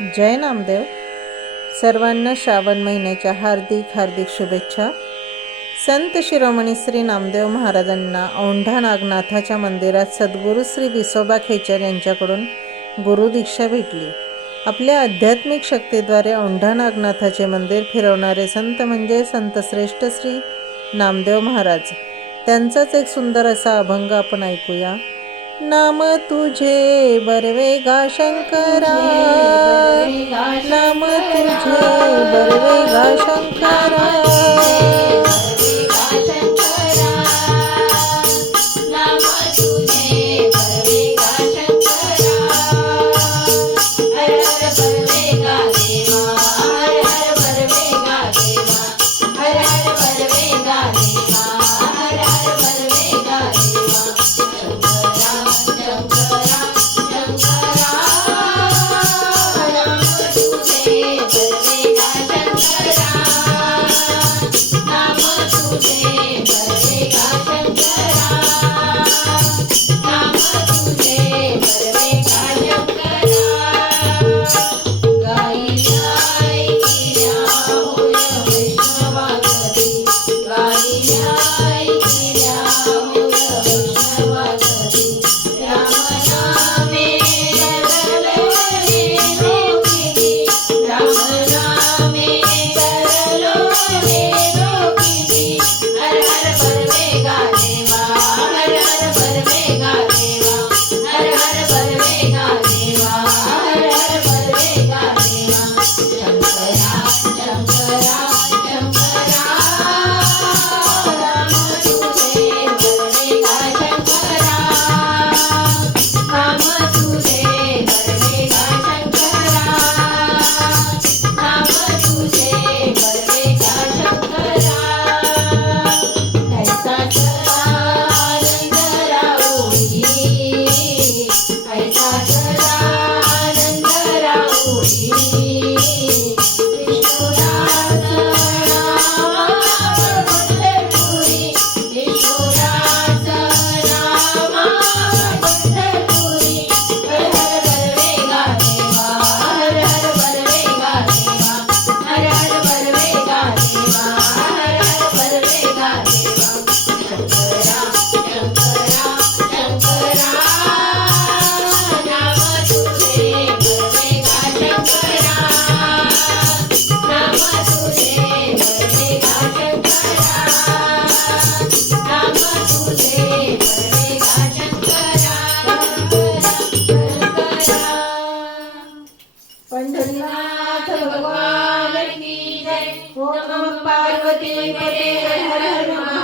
जय नामदेव. सर्वांना श्रावण महिन्याच्या हार्दिक हार्दिक शुभेच्छा. संत शिरोमणी श्री नामदेव महाराजांना औंढा नागनाथाच्या मंदिरात सद्गुरू श्री विसोबा खेचर यांच्याकडून गुरुदीक्षा भेटली. आपल्या आध्यात्मिक शक्तीद्वारे औंढा नागनाथाचे मंदिर फिरवणारे संत म्हणजे संतश्रेष्ठ श्री नामदेव महाराज. त्यांचाच एक सुंदर असा अभंग आपण ऐकूया. नाम तुझे बरवे गा शंकरा. नाम तुझे बरवे गा शंकरा. Thank you. नमः पार्वती पते हर हर नमः